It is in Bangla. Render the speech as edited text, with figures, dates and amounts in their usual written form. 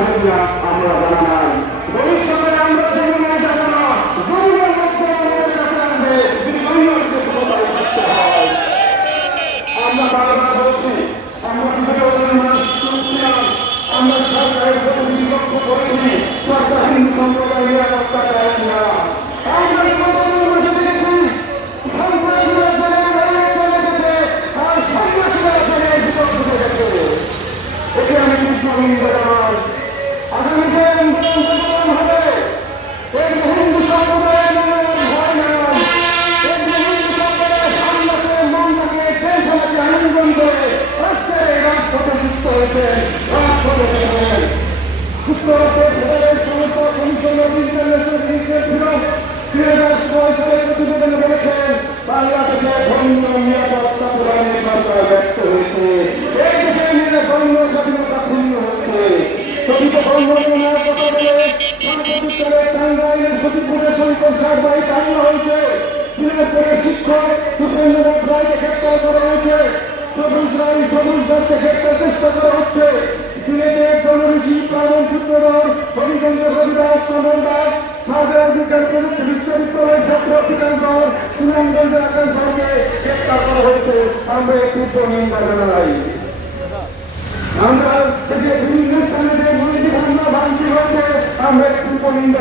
পারবেন না আমরা জানা নাই। ভবিষ্যতে আমরা জীবনে যাব না, জীবনের মধ্যে আমাদের কাছে আনবে যদি বাংলাদেশকে ক্ষমতায় থাকতে হয়। আমরা বারবার বলছি, আমরা বিগত মাস শুনছিলাম, আমরা সরকারের প্রতি লক্ষ্য করেছি সরকার হিন্দু সম্প্রদায় নিরাপত্তা দেয় না। আমরা বসে দেখেছি সন্ত্রাসীরা জেলে চলে গেছে আর সন্ত্রাসীরা জেলে ভিতর ঢুকে গেছে। এটি আমি কিন্তু জানাই আগামীতে আন্দোলন হবে। এই হিন্দু সম্প্রদায়ের ভয় নাই, এই হিন্দু সম্প্রদায়ের সামনাকে মনটাকে দেশটাকে আলিঙ্গন করে আজকে এই রাজপথে যুক্ত হয়েছে। রাজপথে যুক্তরাষ্ট্রের ফেডারেল সংস্থা কমিশন অফ ইন্টারন্যাশনাল ছিল 2006 সালে প্রতিবেদন বলেছেন বাংলাদেশে ধর্ম নিরাপত্তা প্রদানে সরকার ব্যর্থ হয়েছে। এই দেশে ধর্ম স্বাধীনতা ক্ষুণ্ণ হচ্ছে। কথিত ধর্ম নিরাপত্তা বলে টাঙ্গাইলের সতীপুরে সন্তোষ রাজবাড়ি টাঙ্গা হয়েছে। দিনাজপুরের শিক্ষক সুপ্রেন্দ্রনাথ রায়কে গ্রেপ্তার করা হয়েছে। সবুজ রায় সবুজ দাসকে গ্রেপ্তার চেষ্টা করা হচ্ছে। সিলেটের জনঋষি প্রাণন সূত্রধর হরিগঞ্জ হরিদাস কমল দাস শাহজাহান বিজ্ঞান প্রযুক্তি বিশ্ববিদ্যালয়ের ছাত্র বিকাশধর সুনামগঞ্জের আকাশ ধরকে গ্রেপ্তার করা হয়েছে। আমরা একটু নিন্দা জানাই। আমরা দেশে বিভিন্ন স্থানে যে মন্দির ভাঙা ভাঙচুর হয়েছে আমরা একটু নিন্দা